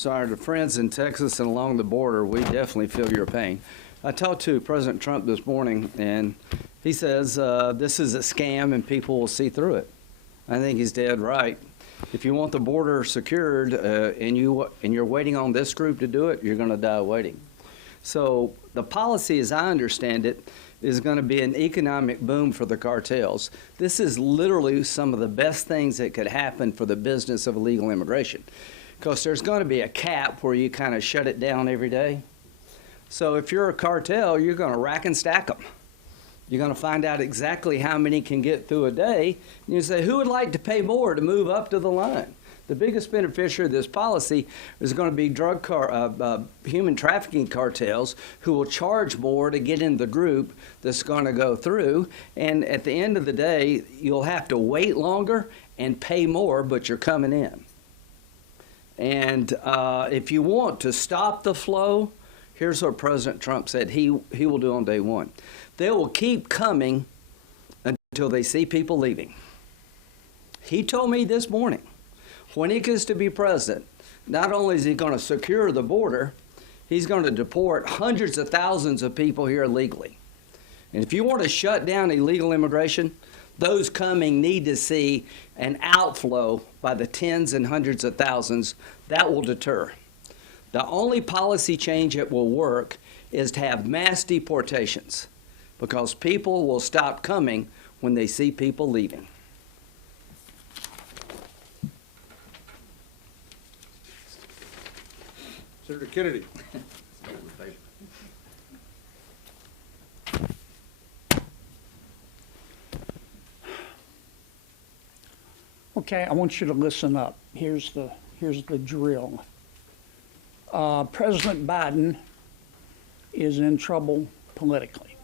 Sorry, the friends in Texas and along the border, we definitely feel your pain. I talked to President Trump this morning, and he says this is a scam and people will see through it. I think he's dead right. If you want the border secured and you're waiting on this group to do it, you're going to die waiting. So the policy, as I understand it, is going to be an economic boom for the cartels. This is literally some of the best things that could happen for the business of illegal immigration, because there's going to be a cap where you kind of shut it down every day. So if you're a cartel, you're going to rack and stack them. You're going to find out exactly how many can get through a day. And you say, who would like to pay more to move up to the line? The biggest beneficiary of this policy is going to be human trafficking cartels who will charge more to get in the group that's going to go through. And at the end of the day, you'll have to wait longer and pay more, but you're coming in. And if you want to stop the flow, here's what President Trump said he will do on day one. They will keep coming until they see people leaving. He told me this morning, when he gets to be president, not only is he going to secure the border, he's going to deport hundreds of thousands of people here illegally. And if you want to shut down illegal immigration, those coming need to see an outflow by the tens and hundreds of thousands. That will deter. The only policy change that will work is to have mass deportations, because people will stop coming when they see people leaving. Senator Kennedy. Okay, I want you to listen up. Here's the drill. President Biden is in trouble politically.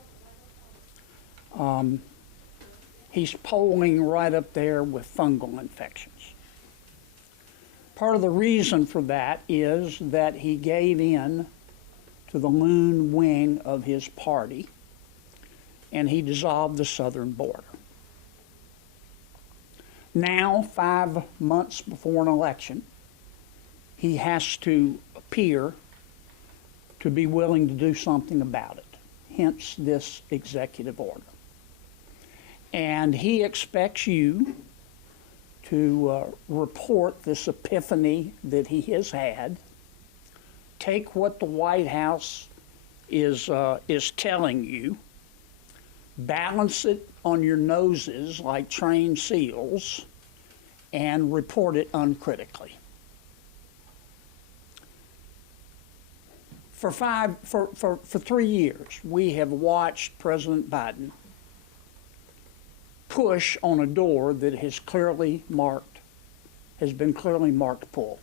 He's polling right up there with fungal infections. Part of the reason for that is that he gave in to the loon wing of his party, and he dissolved the southern border. Now, 5 months before an election, he has to appear to be willing to do something about it, hence this executive order. And he expects you to report this epiphany that he has had, take what the White House is telling you, balance it on your noses like trained seals, and report it uncritically. For 3 years, we have watched President Biden push on a door that has been clearly marked pull.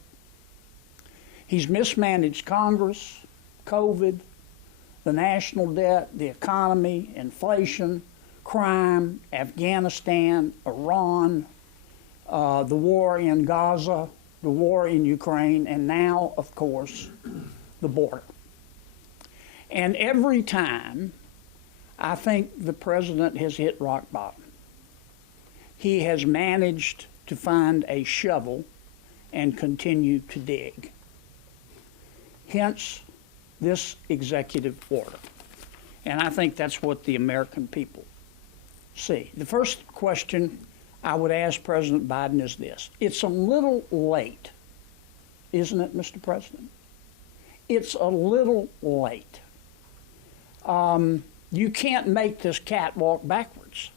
He's mismanaged Congress, COVID, the national debt, the economy, inflation, crime, Afghanistan, Iran, the war in Gaza, the war in Ukraine, and now, of course, the border. And every time, I think the president has hit rock bottom. He has managed to find a shovel and continue to dig. Hence, this executive order. And I think that's what the American people see. The first question I would ask President Biden is this. It's a little late, isn't it, Mr. President? It's a little late. You can't make this cat walk backwards.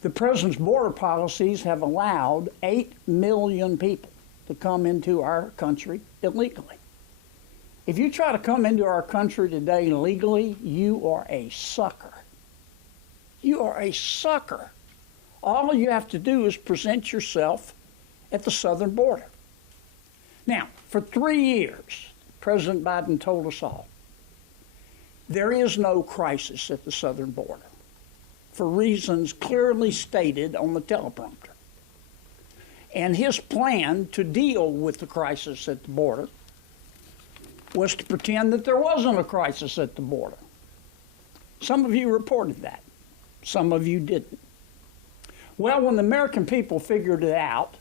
The president's border policies have allowed 8 million people to come into our country illegally. If you try to come into our country today legally, you are a sucker. You are a sucker. All you have to do is present yourself at the southern border. Now, for 3 years, President Biden told us all, there is no crisis at the southern border, for reasons clearly stated on the teleprompter. And his plan to deal with the crisis at the border was to pretend that there wasn't a crisis at the border. Some of you reported that. Some of you didn't. Well, when the American people figured it out,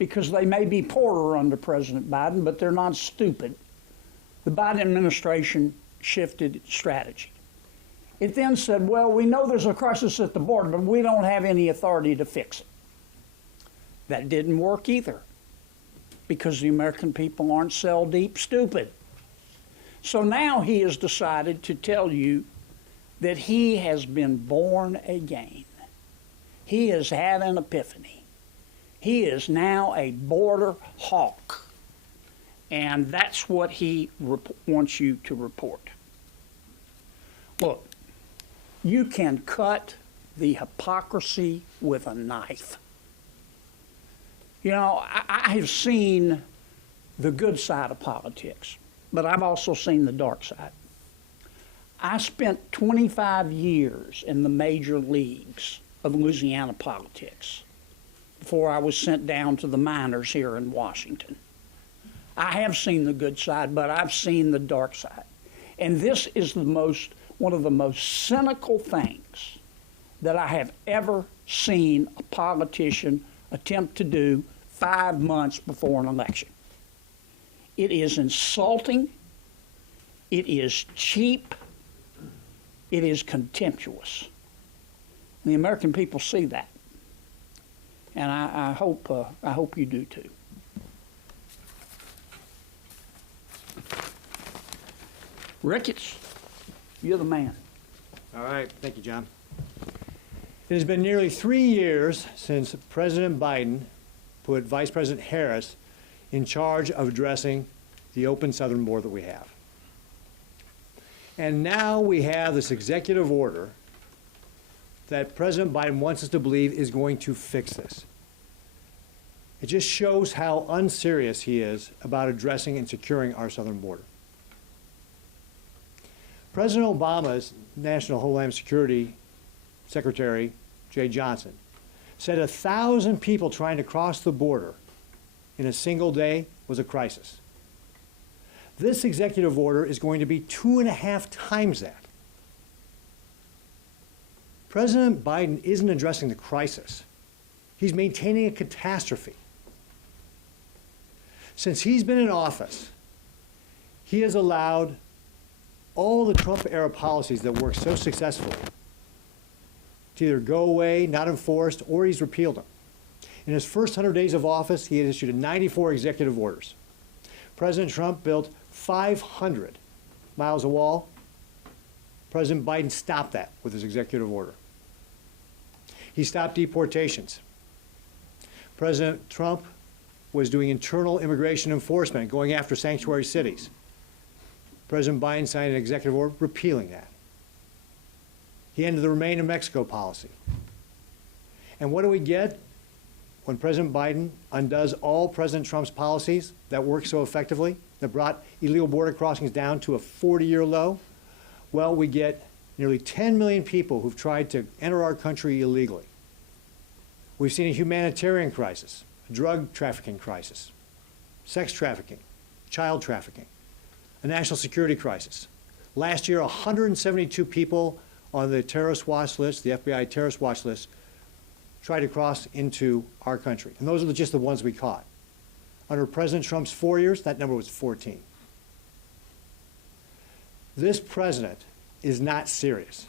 because they may be poorer under President Biden, but they're not stupid. The Biden administration shifted its strategy. It then said, well, we know there's a crisis at the border, but we don't have any authority to fix it. That didn't work either, because the American people aren't cell deep stupid. So now he has decided to tell you that he has been born again. He has had an epiphany. He is now a border hawk. And that's what he wants you to report. Look, you can cut the hypocrisy with a knife. You know, I have seen the good side of politics, but I've also seen the dark side. I spent 25 years in the major leagues of Louisiana politics before I was sent down to the minors here in Washington. I have seen the good side, but I've seen the dark side. And this is one of the most cynical things that I have ever seen a politician attempt to do 5 months before an election. It is insulting, it is cheap, it is contemptuous. And the American people see that. And I hope you do too. Ricketts, you're the man. All right. Thank you, John. It has been nearly 3 years since President Biden put Vice President Harris in charge of addressing the open southern border that we have. And now we have this executive order that President Biden wants us to believe is going to fix this. It just shows how unserious he is about addressing and securing our southern border. President Obama's National Homeland Security Secretary, Jay Johnson, said 1,000 people trying to cross the border in a single day was a crisis. This executive order is going to be 2.5 times that. President Biden isn't addressing the crisis. He's maintaining a catastrophe. Since he's been in office, he has allowed all the Trump-era policies that worked so successfully to either go away, not enforced, or he's repealed them. In his first 100 days of office, he had issued 94 executive orders. President Trump built 500 miles of wall. President Biden stopped that with his executive order. He stopped deportations. President Trump was doing internal immigration enforcement, going after sanctuary cities. President Biden signed an executive order repealing that. He ended the Remain in Mexico policy. And what do we get when President Biden undoes all President Trump's policies that worked so effectively, that brought illegal border crossings down to a 40-year low? Well, we get nearly 10 million people who've tried to enter our country illegally. We've seen a humanitarian crisis, a drug trafficking crisis, sex trafficking, child trafficking, a national security crisis. Last year, 172 people on the terrorist watch list, the FBI terrorist watch list, tried to cross into our country. And those are just the ones we caught. Under President Trump's 4 years, that number was 14. This president is not serious.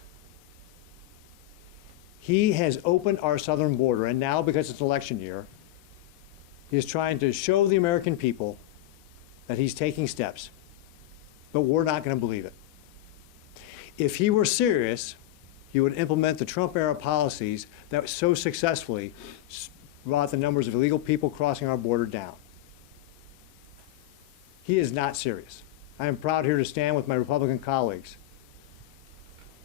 He has opened our southern border, and now, because it's election year, he is trying to show the American people that he's taking steps. But we're not going to believe it. If he were serious, he would implement the Trump-era policies that so successfully brought the numbers of illegal people crossing our border down. He is not serious. I am proud here to stand with my Republican colleagues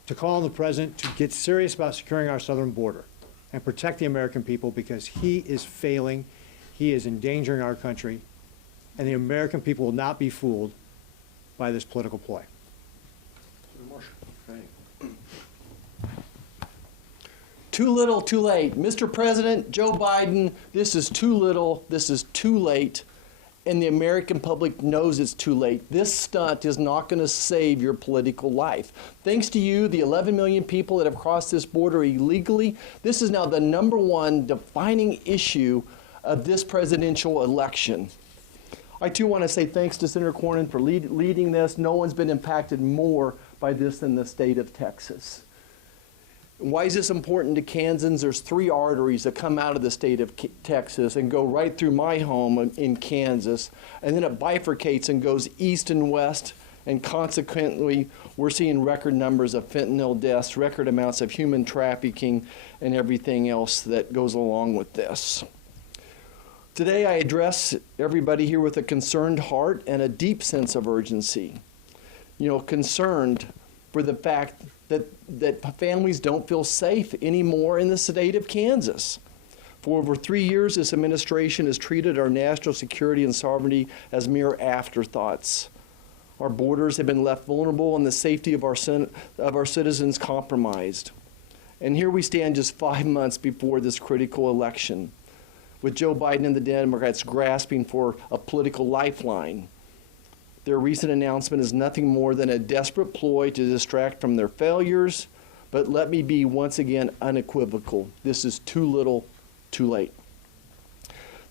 to call on the president to get serious about securing our southern border and protect the American people, because he is failing, he is endangering our country, and the American people will not be fooled by this political ploy. Too little, too late. Mr. President, Joe Biden, this is too little, this is too late, and the American public knows it's too late. This stunt is not going to save your political life. Thanks to you, the 11 million people that have crossed this border illegally, this is now the #1 defining issue of this presidential election. I too want to say thanks to Senator Cornyn for leading this. No one's been impacted more by this than the state of Texas. Why is this important to Kansans? There's 3 arteries that come out of the state of Texas and go right through my home in Kansas, and then it bifurcates and goes east and west, and consequently, we're seeing record numbers of fentanyl deaths, record amounts of human trafficking, and everything else that goes along with this. Today, I address everybody here with a concerned heart and a deep sense of urgency. You know, concerned for the fact that families don't feel safe anymore in the state of Kansas. For over 3 years, this administration has treated our national security and sovereignty as mere afterthoughts. Our borders have been left vulnerable and the safety of our citizens compromised. And here we stand just 5 months before this critical election, with Joe Biden and the Democrats grasping for a political lifeline. Their recent announcement is nothing more than a desperate ploy to distract from their failures, but let me be once again unequivocal. This is too little, too late.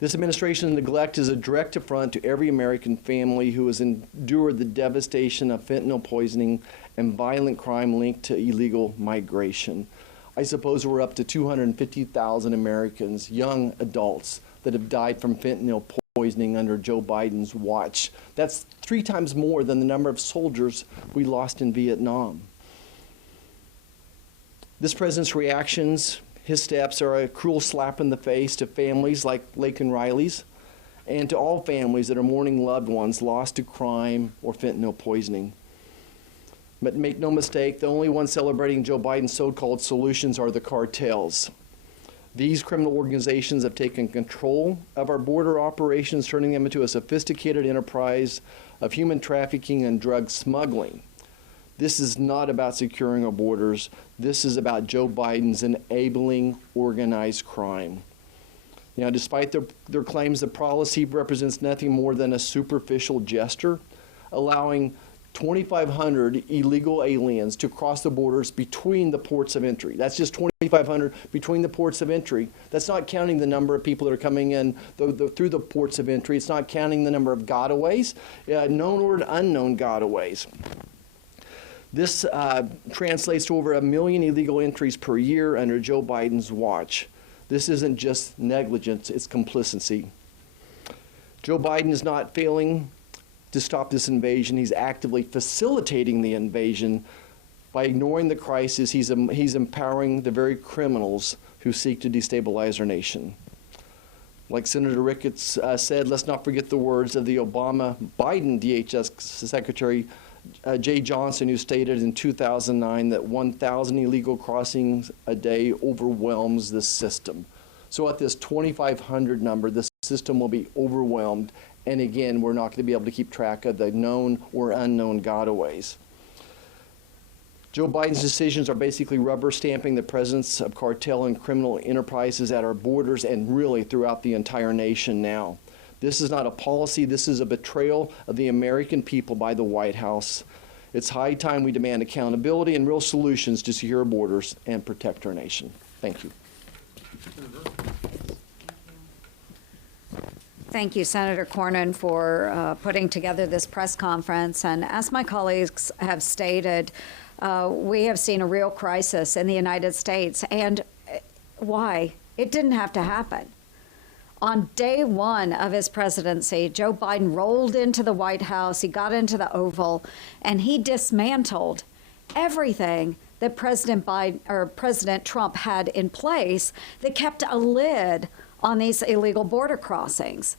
This administration's neglect is a direct affront to every American family who has endured the devastation of fentanyl poisoning and violent crime linked to illegal migration. I suppose we're up to 250,000 Americans, young adults, that have died from fentanyl poisoning under Joe Biden's watch. That's 3 times more than the number of soldiers we lost in Vietnam. This president's reactions, his steps, are a cruel slap in the face to families like Laken Riley's and to all families that are mourning loved ones lost to crime or fentanyl poisoning. But make no mistake, the only ones celebrating Joe Biden's so-called solutions are the cartels. These criminal organizations have taken control of our border operations, turning them into a sophisticated enterprise of human trafficking and drug smuggling. This is not about securing our borders. This is about Joe Biden's enabling organized crime. Now, despite their claims, the policy represents nothing more than a superficial gesture, allowing 2,500 illegal aliens to cross the borders between the ports of entry. That's just 2,500 between the ports of entry. That's not counting the number of people that are coming in through the ports of entry. It's not counting the number of gotaways, known or unknown gotaways. This translates to over 1 million illegal entries per year under Joe Biden's watch. This isn't just negligence, it's complicity. Joe Biden is not failing to stop this invasion. He's actively facilitating the invasion. By ignoring the crisis, he's empowering the very criminals who seek to destabilize our nation. Like Senator Ricketts said, let's not forget the words of the Obama-Biden DHS Secretary Jay Johnson, who stated in 2009 that 1,000 illegal crossings a day overwhelms the system. So at this 2,500 number, the system will be overwhelmed. And again, we're not going to be able to keep track of the known or unknown gotaways. Joe Biden's decisions are basically rubber stamping the presence of cartel and criminal enterprises at our borders and really throughout the entire nation now. This is not a policy, this is a betrayal of the American people by the White House. It's high time we demand accountability and real solutions to secure borders and protect our nation. Thank you. Thank you, Senator Cornyn, for putting together this press conference. And as my colleagues have stated, we have seen a real crisis in the United States. And why? It didn't have to happen. On day 1 of his presidency, Joe Biden rolled into the White House, he got into the Oval, and he dismantled everything that President Trump had in place that kept a lid on these illegal border crossings.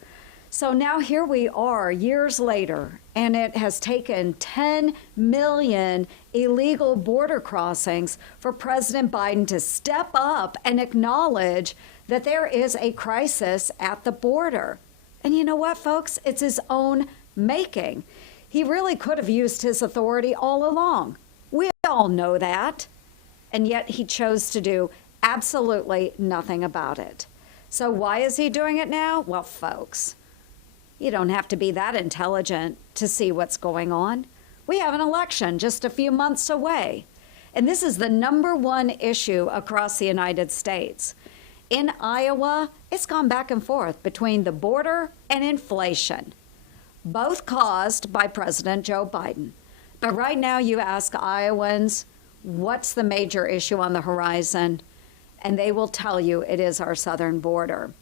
So now here we are years later, and it has taken 10 million illegal border crossings for President Biden to step up and acknowledge that there is a crisis at the border. And you know what, folks? It's his own making. He really could have used his authority all along. We all know that. And yet he chose to do absolutely nothing about it. So why is he doing it now? Well, folks, you don't have to be that intelligent to see what's going on. We have an election just a few months away. And this is the #1 issue across the United States. In Iowa, it's gone back and forth between the border and inflation, both caused by President Joe Biden. But right now, you ask Iowans, what's the major issue on the horizon? And they will tell you it is our southern border.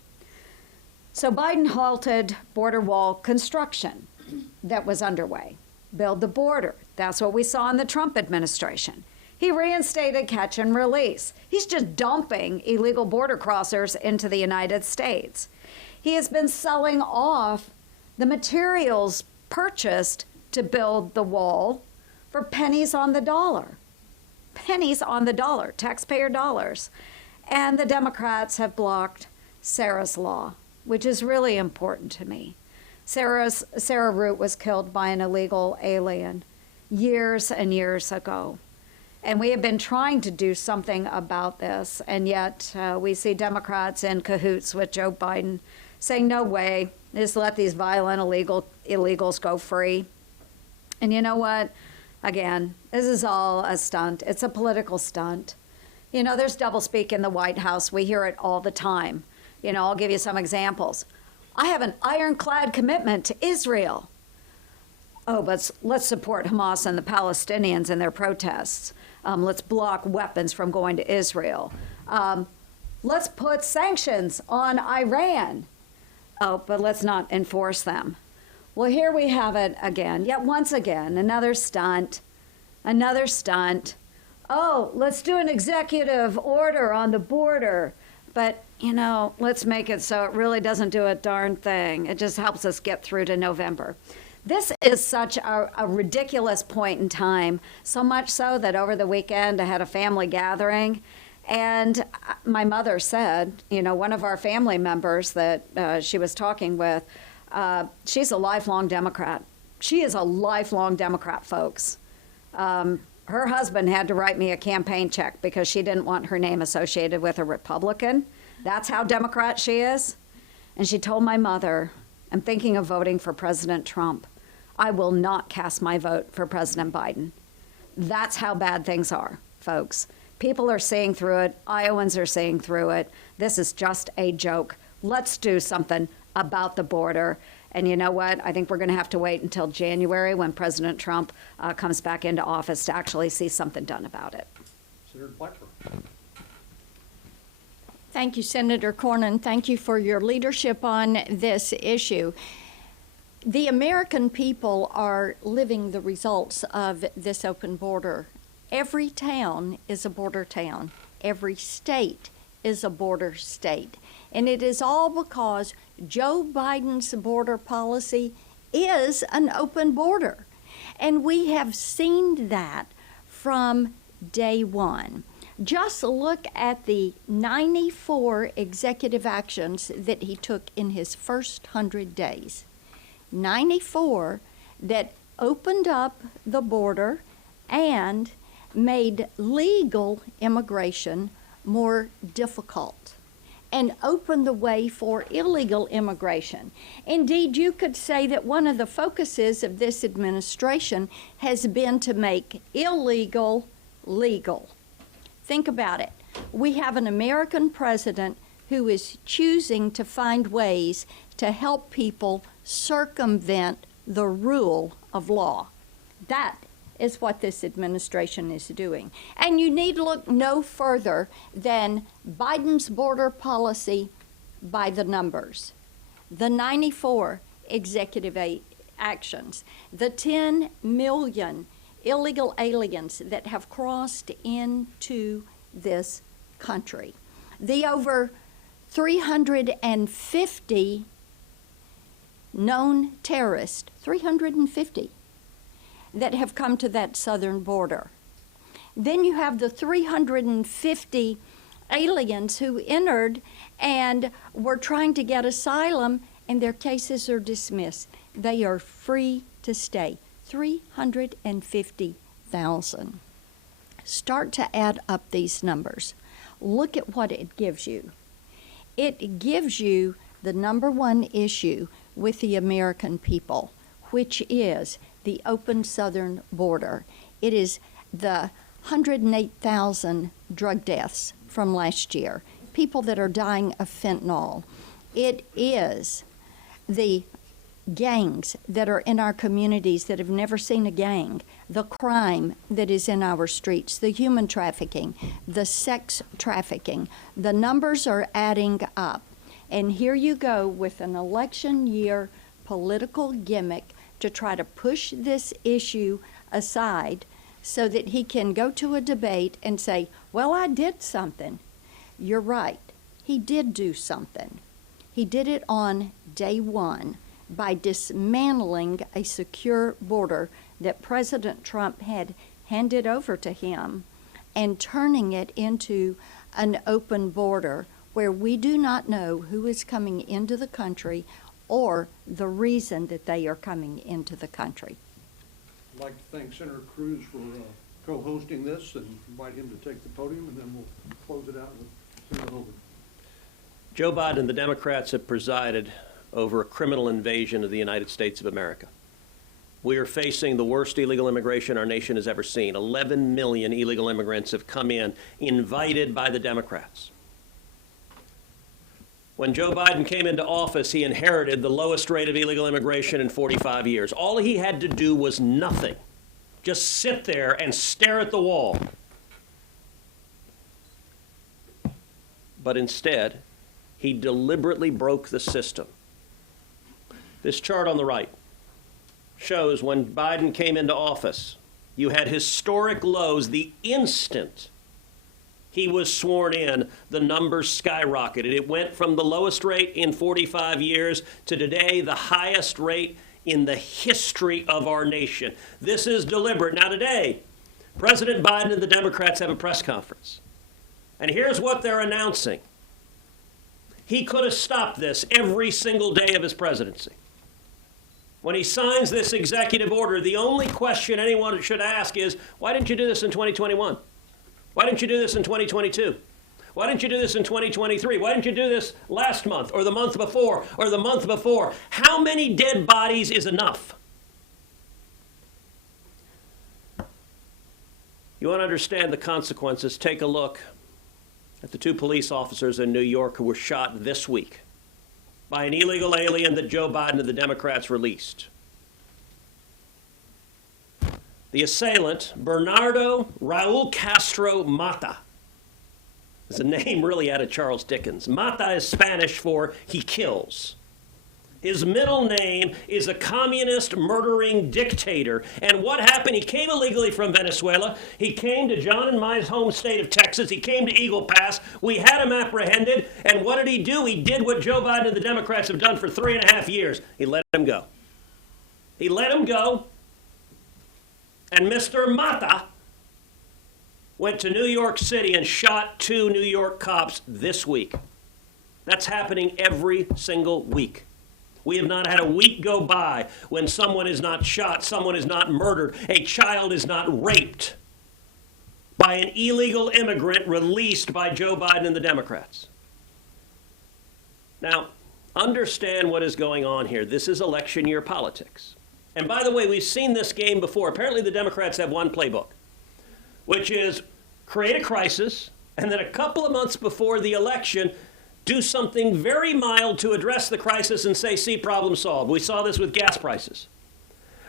So Biden halted border wall construction that was underway. Build the border. That's what we saw in the Trump administration. He reinstated catch and release. He's just dumping illegal border crossers into the United States. He has been selling off the materials purchased to build the wall for pennies on the dollar. Pennies on the dollar, taxpayer dollars. And the Democrats have blocked Sarah's law, which is really important to me. Sarah Root was killed by an illegal alien years and years ago. And we have been trying to do something about this, and yet we see Democrats in cahoots with Joe Biden saying, no way, just let these violent illegals go free. And you know what? Again, this is all a stunt. It's a political stunt. You know, there's doublespeak in the White House. We hear it all the time. You know, I'll give you some examples. I have an ironclad commitment to Israel. Oh, but let's support Hamas and the Palestinians in their protests. Let's block weapons from going to Israel. Let's put sanctions on Iran. Oh, but let's not enforce them. Well, here we have it again. Yet once again, another stunt, another stunt. Oh, let's do an executive order on the border. But, you know, let's make it so it really doesn't do a darn thing. It just helps us get through to November. This is such a ridiculous point in time, so much so that over the weekend I had a family gathering, and my mother said, you know, one of our family members that she was talking with, she's a lifelong Democrat. She is a lifelong Democrat, folks. Her husband had to write me a campaign check because she didn't want her name associated with a Republican. That's how Democrat she is. And she told my mother, I'm thinking of voting for President Trump. I will not cast my vote for President Biden. That's how bad things are, folks. People are seeing through it. Iowans are seeing through it. This is just a joke. Let's do something about the border. And you know what? I think we're going to have to wait until January when President Trump comes back into office to actually see something done about it. Senator Blackburn. Thank you, Senator Cornyn. Thank you for your leadership on this issue. The American people are living the results of this open border. Every town is a border town. Every state is a border state. And it is all because Joe Biden's border policy is an open border. And we have seen that from day one. Just look at the 94 executive actions that he took in his first 100 days. 94 that opened up the border and made legal immigration more difficult and opened the way for illegal immigration. Indeed, you could say that one of the focuses of this administration has been to make illegal legal. Think about it. We have an American president who is choosing to find ways to help people circumvent the rule of law. That is what this administration is doing. And you need look no further than Biden's border policy by the numbers. The 94 executive actions, the 10 million illegal aliens that have crossed into this country, the over 350 known terrorists, 350, that have come to that southern border. Then you have the 350 aliens who entered and were trying to get asylum, and their cases are dismissed. They are free to stay. 350,000. Start to add up these numbers. Look at what it gives you. It gives you the number one issue with the American people, which is the open southern border. It is the 108,000 drug deaths from last year. people that are dying of fentanyl. It is the gangs that are in our communities that have never seen a gang, the crime that is in our streets, the human trafficking, the sex trafficking. The numbers are adding up. And here you go with an election year political gimmick to try to push this issue aside so that he can go to a debate and say, well, I did something. You're right. He did do something. He did it on day one by dismantling a secure border that President Trump had handed over to him and turning it into an open border where we do not know who is coming into the country or the reason that they are coming into the country. I'd like to thank Senator Cruz for co-hosting this and invite him to take the podium, and then we'll close it out with Senator Hogan. Joe Biden and the Democrats have presided over a criminal invasion of the United States of America. We are facing the worst illegal immigration our nation has ever seen. 11 million illegal immigrants have come in, invited by the Democrats. When Joe Biden came into office, he inherited the lowest rate of illegal immigration in 45 years. All he had to do was nothing. Just sit there and stare at the wall. But instead, he deliberately broke the system. This chart on the right shows when Biden came into office, you had historic lows the instant he was sworn in, the numbers skyrocketed. It went from the lowest rate in 45 years to today, the highest rate in the history of our nation. This is deliberate. Now today, President Biden and the Democrats have a press conference. And here's what they're announcing. He could have stopped this every single day of his presidency. When he signs this executive order, the only question anyone should ask is, why didn't you do this in 2021? Why didn't you do this in 2022? Why didn't you do this in 2023? Why didn't you do this last month or the month before or the month before? How many dead bodies is enough? You want to understand the consequences? Take a look at the 2 police officers in New York who were shot this week by an illegal alien that Joe Biden and the Democrats released. The assailant, Bernardo Raul Castro Mata, is a name really out of Charles Dickens. Mata is Spanish for he kills. His middle name is a communist murdering dictator. And what happened? He came illegally from Venezuela. He came to John and my home state of Texas. He came to Eagle Pass. We had him apprehended. And what did he do? He did what Joe Biden and the Democrats have done for 3.5 years. He let him go. He let him go. And Mr. Mata went to New York City and shot 2 New York cops this week. That's happening every single week. We have not had a week go by when someone is not shot, someone is not murdered, a child is not raped by an illegal immigrant released by Joe Biden and the Democrats. Now, understand what is going on here. This is election year politics. And by the way, we've seen this game before. Apparently the Democrats have one playbook, which is create a crisis, and then a couple of months before the election, do something very mild to address the crisis and say, see, problem solved. We saw this with gas prices.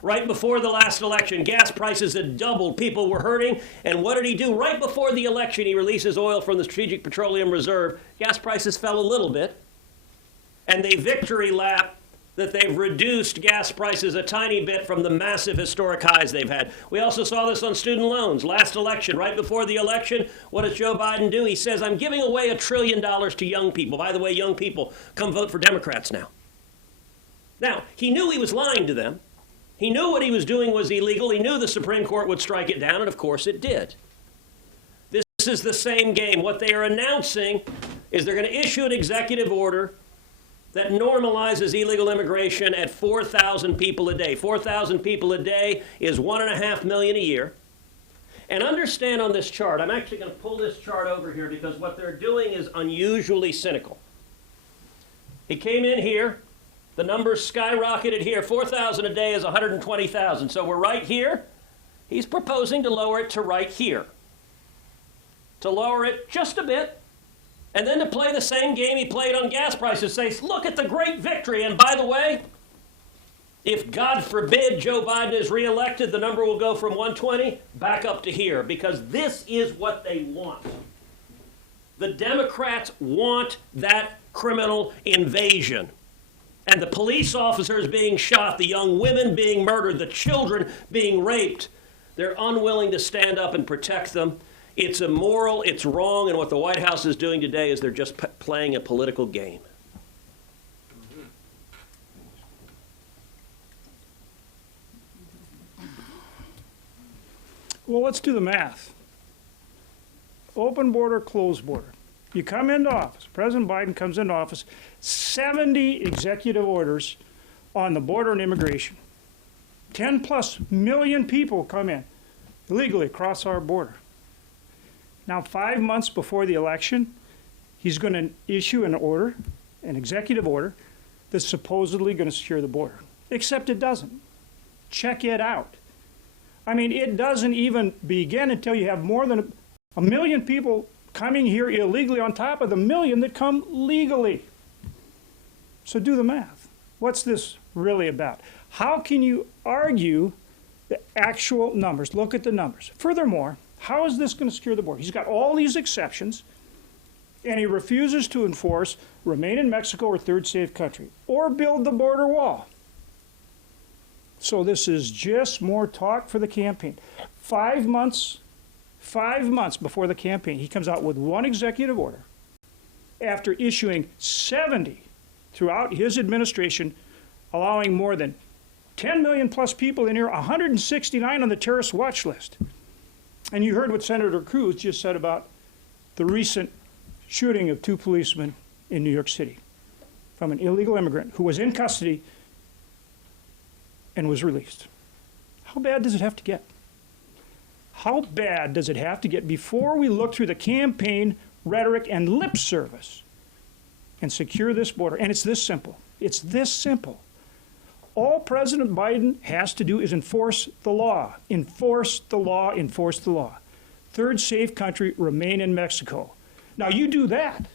Right before the last election, gas prices had doubled. People were hurting. And what did he do? Right before the election, he releases oil from the Strategic Petroleum Reserve. Gas prices fell a little bit. And they victory lap that they've reduced gas prices a tiny bit from the massive historic highs they've had. We also saw this on student loans. Last election, right before the election, what does Joe Biden do? He says, I'm giving away $1 trillion to young people. By the way, young people, come vote for Democrats now. Now, he knew he was lying to them. He knew what he was doing was illegal. He knew the Supreme Court would strike it down, and of course it did. This is the same game. What they are announcing is they're going to issue an executive order that normalizes illegal immigration at 4,000 people a day. 4,000 people a day is 1.5 million a year. And understand on this chart, I'm actually going to pull this chart over here because what they're doing is unusually cynical. He came in here, the numbers skyrocketed here. 4,000 a day is 120,000. So we're right here. He's proposing to lower it to right here. To lower it just a bit. And then to play the same game he played on gas prices, say, look at the great victory. And by the way, if God forbid Joe Biden is reelected, the number will go from 120 back up to here, because this is what they want. The Democrats want that criminal invasion. And the police officers being shot, the young women being murdered, the children being raped. They're unwilling to stand up and protect them. It's immoral, it's wrong, and what the White House is doing today is they're just playing a political game. Well, let's do the math. Open border, closed border. You come into office, President Biden comes into office, 70 executive orders on the border and immigration. 10+ million people come in illegally across our border. Now, 5 months before the election, he's going to issue an order, an executive order, that's supposedly going to secure the border. Except it doesn't. Check it out. I mean, it doesn't even begin until you have more than a million people coming here illegally on top of the million that come legally. So do the math. What's this really about? How can you argue the actual numbers? Look at the numbers. Furthermore, how is this going to secure the border? He's got all these exceptions, and he refuses to enforce remain in Mexico or third safe country, or build the border wall. So this is just more talk for the campaign. 5 months before the campaign, he comes out with one executive order after issuing 70 throughout his administration, allowing more than 10 million plus people in here, 169 on the terrorist watch list. And you heard what Senator Cruz just said about the recent shooting of 2 policemen in New York City from an illegal immigrant who was in custody and was released. How bad does it have to get? How bad does it have to get before we look through the campaign rhetoric and lip service and secure this border? And it's this simple. It's this simple. All President Biden has to do is enforce the law. Enforce the law, enforce the law. Third safe country, remain in Mexico. Now you do that,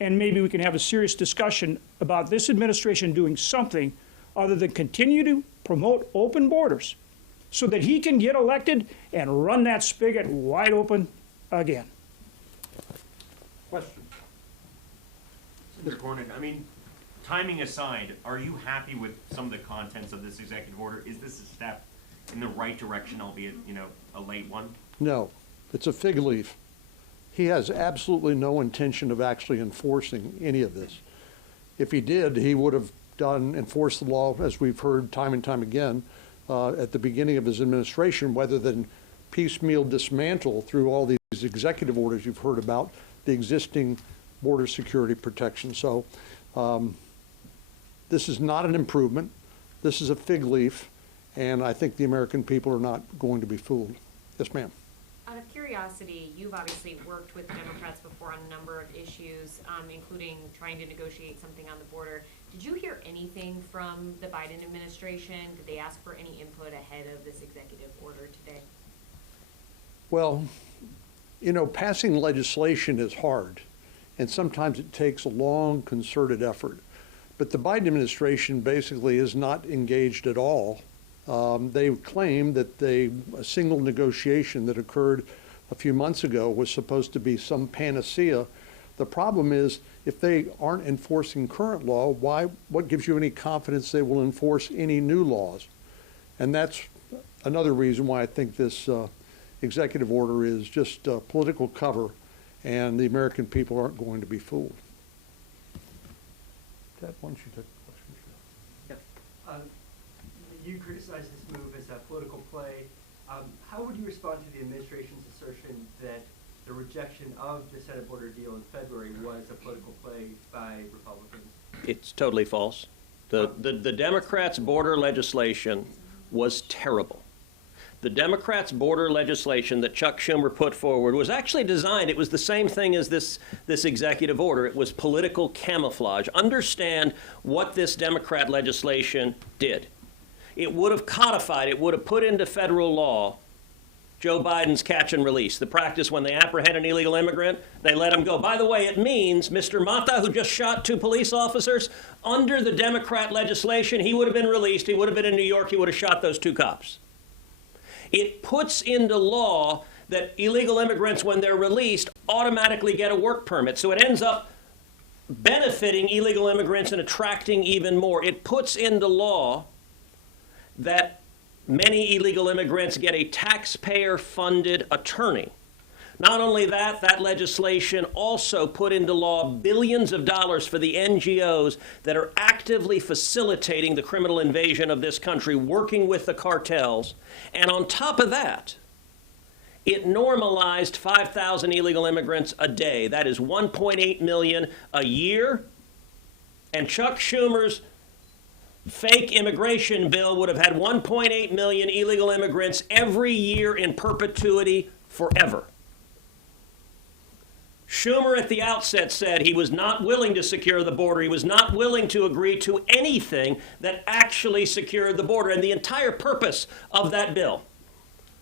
and maybe we can have a serious discussion about this administration doing something other than continue to promote open borders so that he can get elected and run that spigot wide open again. Question. Senator Cornyn, I mean, timing aside, are you happy with some of the contents of this executive order? Is this a step in the right direction, albeit, a late one? No, it's a fig leaf. He has absolutely no intention of actually enforcing any of this. If he did, he would have enforced the law, as we've heard time and time again, at the beginning of his administration, rather than piecemeal dismantle through all these executive orders you've heard about the existing border security protection. So this is not an improvement. This is a fig leaf, and I think the American people are not going to be fooled. Yes, ma'am. Out of curiosity, you've obviously worked with Democrats before on a number of issues, including trying to negotiate something on the border. Did you hear anything from the Biden administration? Did they ask for any input ahead of this executive order today? Well, passing legislation is hard, and sometimes it takes a long, concerted effort. But the Biden administration basically is not engaged at all. They claim that a single negotiation that occurred a few months ago was supposed to be some panacea. The problem is, if they aren't enforcing current law, what gives you any confidence they will enforce any new laws? And that's another reason why I think this executive order is just political cover, and the American people aren't going to be fooled. Ted, why don't you take the question? Yeah. You criticize this move as a political play. How would you respond to the administration's assertion that the rejection of the Senate border deal in February was a political play by Republicans? It's totally false. The Democrats' border legislation was terrible. The Democrats' border legislation that Chuck Schumer put forward was actually designed, it was the same thing as this executive order. It was political camouflage. Understand what this Democrat legislation did. It would have codified, it would have put into federal law Joe Biden's catch and release, the practice when they apprehend an illegal immigrant, they let him go. By the way, it means Mr. Mata, who just shot 2 police officers, under the Democrat legislation, he would have been released. He would have been in New York. He would have shot those 2 cops. It puts into law that illegal immigrants, when they're released, automatically get a work permit. So it ends up benefiting illegal immigrants and attracting even more. It puts into law that many illegal immigrants get a taxpayer-funded attorney. Not only that, that legislation also put into law billions of dollars for the NGOs that are actively facilitating the criminal invasion of this country, working with the cartels. And on top of that, it normalized 5,000 illegal immigrants a day. That is 1.8 million a year. And Chuck Schumer's fake immigration bill would have had 1.8 million illegal immigrants every year in perpetuity forever. Schumer at the outset said he was not willing to secure the border. He was not willing to agree to anything that actually secured the border. And the entire purpose of that bill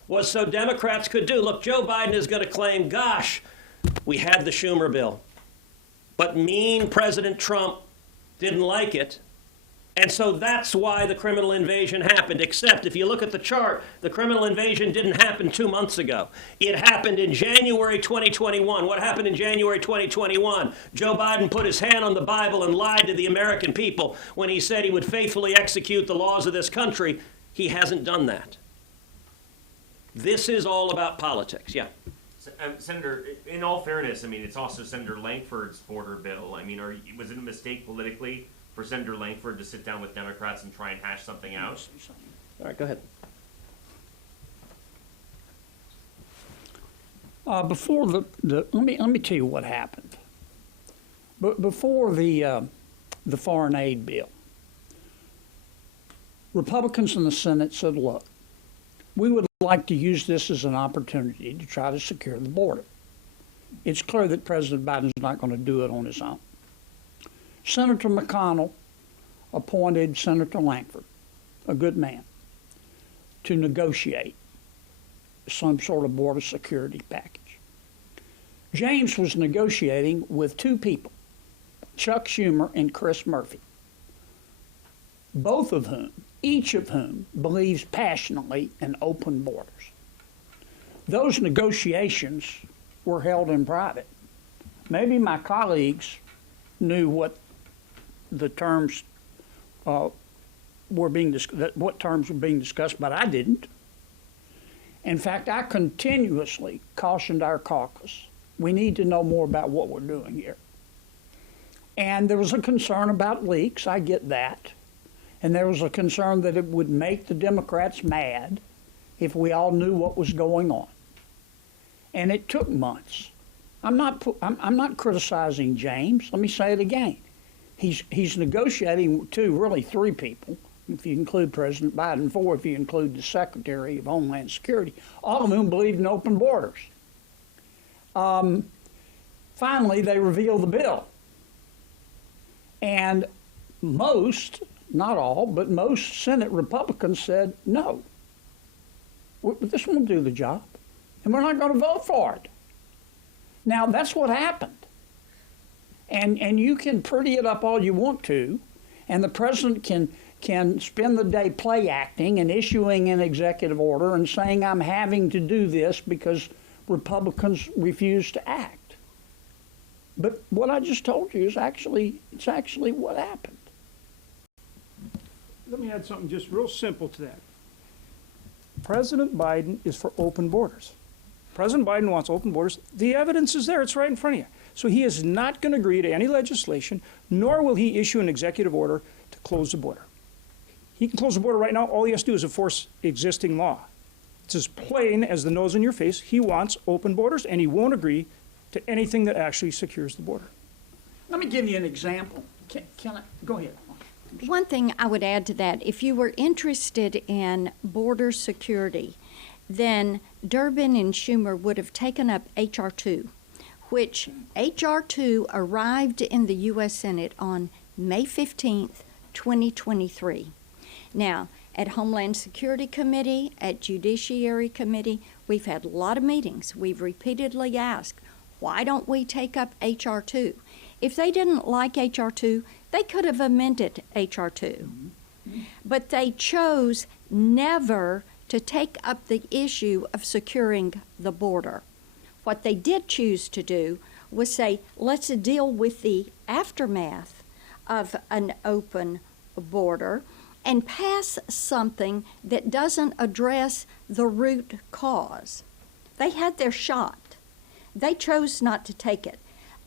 was so Democrats could do. Look, Joe Biden is going to claim, gosh, we had the Schumer bill, but mean President Trump didn't like it. And so that's why the criminal invasion happened. Except if you look at the chart, the criminal invasion didn't happen 2 months ago. It happened in January 2021. What happened in January 2021? Joe Biden put his hand on the Bible and lied to the American people when he said he would faithfully execute the laws of this country. He hasn't done that. This is all about politics. Yeah. Senator, in all fairness, I mean, it's also Senator Langford's border bill. I mean, was it a mistake politically for Senator Langford to sit down with Democrats and try and hash something out? All right, go ahead. Before let me tell you what happened. But before the foreign aid bill, Republicans in the Senate said, look, we would like to use this as an opportunity to try to secure the border. It's clear that President Biden's not going to do it on his own. Senator McConnell appointed Senator Langford, a good man, to negotiate some sort of border security package. James was negotiating with 2 people, Chuck Schumer and Chris Murphy, each of whom believes passionately in open borders. Those negotiations were held in private. Maybe my colleagues knew what the terms what terms were being discussed, but I didn't. In fact, I continuously cautioned our caucus, we need to know more about what we're doing here. And there was a concern about leaks, I get that. And there was a concern that it would make the Democrats mad if we all knew what was going on. And it took months. I'm not criticizing James. Let me say it again. He's negotiating with 2, really 3 people, if you include President Biden, 4 if you include the Secretary of Homeland Security, all of whom believe in open borders. Finally, they revealed the bill. And most, not all, but most Senate Republicans said, no, this won't do the job, and we're not going to vote for it. Now, that's what happened. And you can pretty it up all you want to, and the president can spend the day play acting and issuing an executive order and saying, I'm having to do this because Republicans refuse to act. But what I just told you is actually what happened. Let me add something just real simple to that. President Biden is for open borders. President Biden wants open borders. The evidence is there. It's right in front of you. So he is not going to agree to any legislation, nor will he issue an executive order to close the border. He can close the border right now. All he has to do is enforce existing law. It's as plain as the nose in your face. He wants open borders, and he won't agree to anything that actually secures the border. Let me give you an example. Can I? Go ahead. One thing I would add to that, if you were interested in border security, then Durbin and Schumer would have taken up H.R. 2, which H.R. 2 arrived in the U.S. Senate on May 15th, 2023. Now, at Homeland Security Committee, at Judiciary Committee. We've had a lot of meetings. We've repeatedly asked, why don't we take up H.R. 2? If they didn't like H.R. 2, they could have amended H.R. 2. But they chose never to take up the issue of securing the border. What they did choose to do was say, let's deal with the aftermath of an open border and pass something that doesn't address the root cause. They had their shot. They chose not to take it.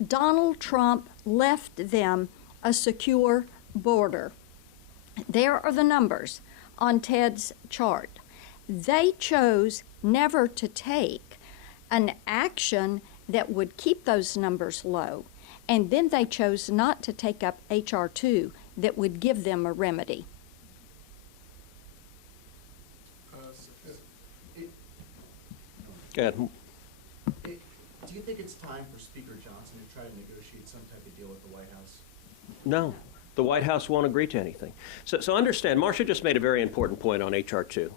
Donald Trump left them a secure border. There are the numbers on Ted's chart. They chose never to take an action that would keep those numbers low, and then they chose not to take up H.R. 2 that would give them a remedy. Go ahead. Do you think it's time for Speaker Johnson to try to negotiate some type of deal with the White House? No. The White House won't agree to anything. So understand, Marcia just made a very important point on H.R. 2.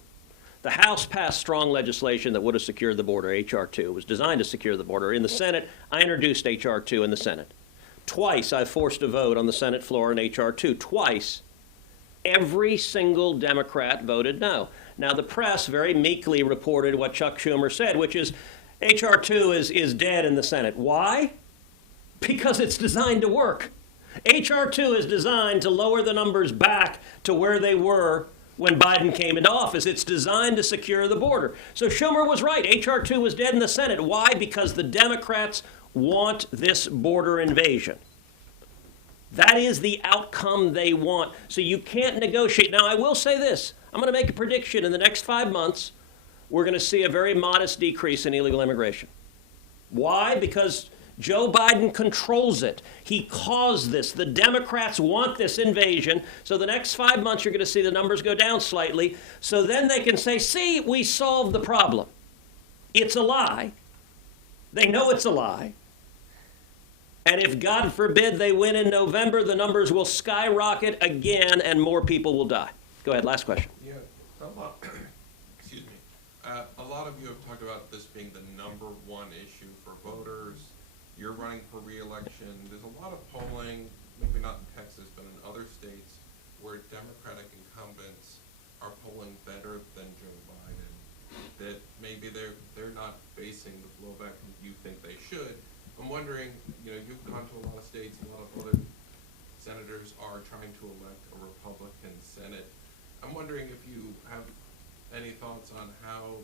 The House passed strong legislation that would have secured the border. H.R. 2 was designed to secure the border. In the Senate, I introduced H.R. 2 in the Senate. Twice I forced a vote on the Senate floor on H.R. 2. Twice, every single Democrat voted no. Now, the press very meekly reported what Chuck Schumer said, which is H.R. 2 is dead in the Senate. Why? Because it's designed to work. H.R. 2 is designed to lower the numbers back to where they were when Biden came into office. It's designed to secure the border. So Schumer was right. H.R. 2 was dead in the Senate. Why? Because the Democrats want this border invasion. That is the outcome they want. So you can't negotiate. Now, I will say this. I'm going to make a prediction. In the next 5 months, we're going to see a very modest decrease in illegal immigration. Why? Because Joe Biden controls it. He caused this. The Democrats want this invasion. So the next 5 months, you're going to see the numbers go down slightly. So then they can say, see, we solved the problem. It's a lie. They know it's a lie. And if, God forbid, they win in November, the numbers will skyrocket again and more people will die. Go ahead, last question. Yeah, excuse me. A lot of you have talked about this being the #1 issue for voters. You're running for re-election. There's a lot of polling, maybe not in Texas, but in other states, where Democratic incumbents are polling better than Joe Biden. That maybe they're not facing the blowback you think they should. I'm wondering, you've gone to a lot of states, a lot of other senators are trying to elect a Republican Senate. I'm wondering if you have any thoughts on how,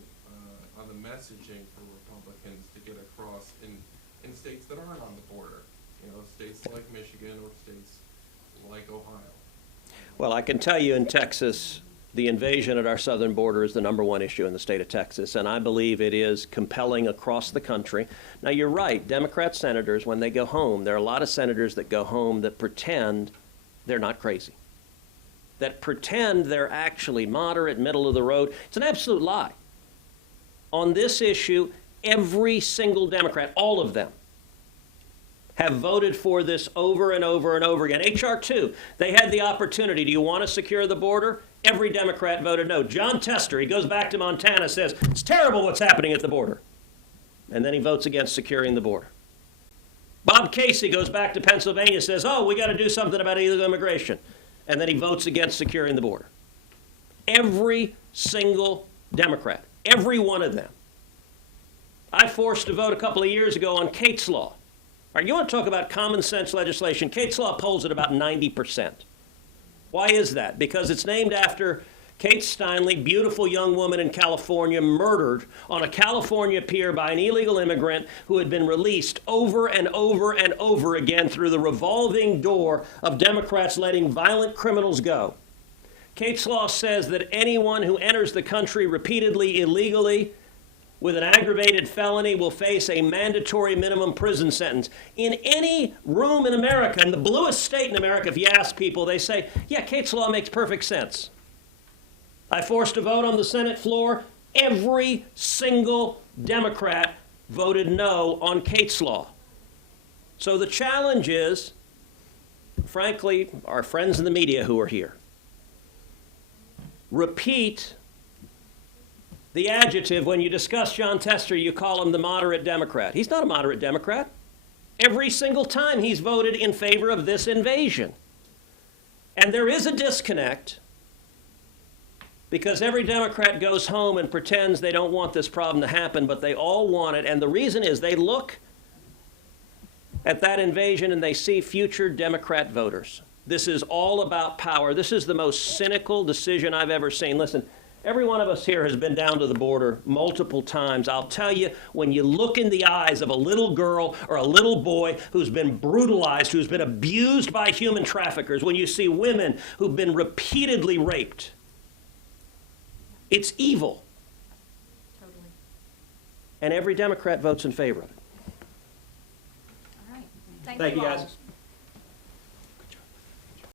on the messaging for Republicans to get across in states that aren't on the border, states like Michigan or states like Ohio. Well, I can tell you in Texas, the invasion at our southern border is the #1 issue in the state of Texas, and I believe it is compelling across the country. Now, you're right, Democrat senators, when they go home, there are a lot of senators that go home that pretend they're not crazy, that pretend they're actually moderate, middle of the road. It's an absolute lie. On this issue, every single Democrat, all of them, have voted for this over and over and over again. H.R. 2, they had the opportunity. Do you want to secure the border? Every Democrat voted no. John Tester, he goes back to Montana, says, it's terrible what's happening at the border. And then he votes against securing the border. Bob Casey goes back to Pennsylvania, says, oh, we got to do something about illegal immigration. And then he votes against securing the border. Every single Democrat, every one of them. I forced a vote a couple of years ago on Kate's Law. All right, you want to talk about common sense legislation? Kate's Law polls at about 90%. Why is that? Because it's named after Kate Steinle, beautiful young woman in California, murdered on a California pier by an illegal immigrant who had been released over and over and over again through the revolving door of Democrats letting violent criminals go. Kate's Law says that anyone who enters the country repeatedly illegally with an aggravated felony will face a mandatory minimum prison sentence. In any room in America, in the bluest state in America, if you ask people, they say, yeah, Kate's Law makes perfect sense. I forced a vote on the Senate floor. Every single Democrat voted no on Kate's Law. So the challenge is, frankly, our friends in the media who are here, repeat the adjective when you discuss John Tester, you call him the moderate Democrat. He's not a moderate Democrat. Every single time he's voted in favor of this invasion. And there is a disconnect because every Democrat goes home and pretends they don't want this problem to happen, but they all want it. And the reason is they look at that invasion and they see future Democrat voters. This is all about power. This is the most cynical decision I've ever seen. Listen, every one of us here has been down to the border multiple times. I'll tell you, when you look in the eyes of a little girl or a little boy who's been brutalized, who's been abused by human traffickers, when you see women who've been repeatedly raped, it's evil. Totally. And every Democrat votes in favor of it. All right. Thank you, all. guys.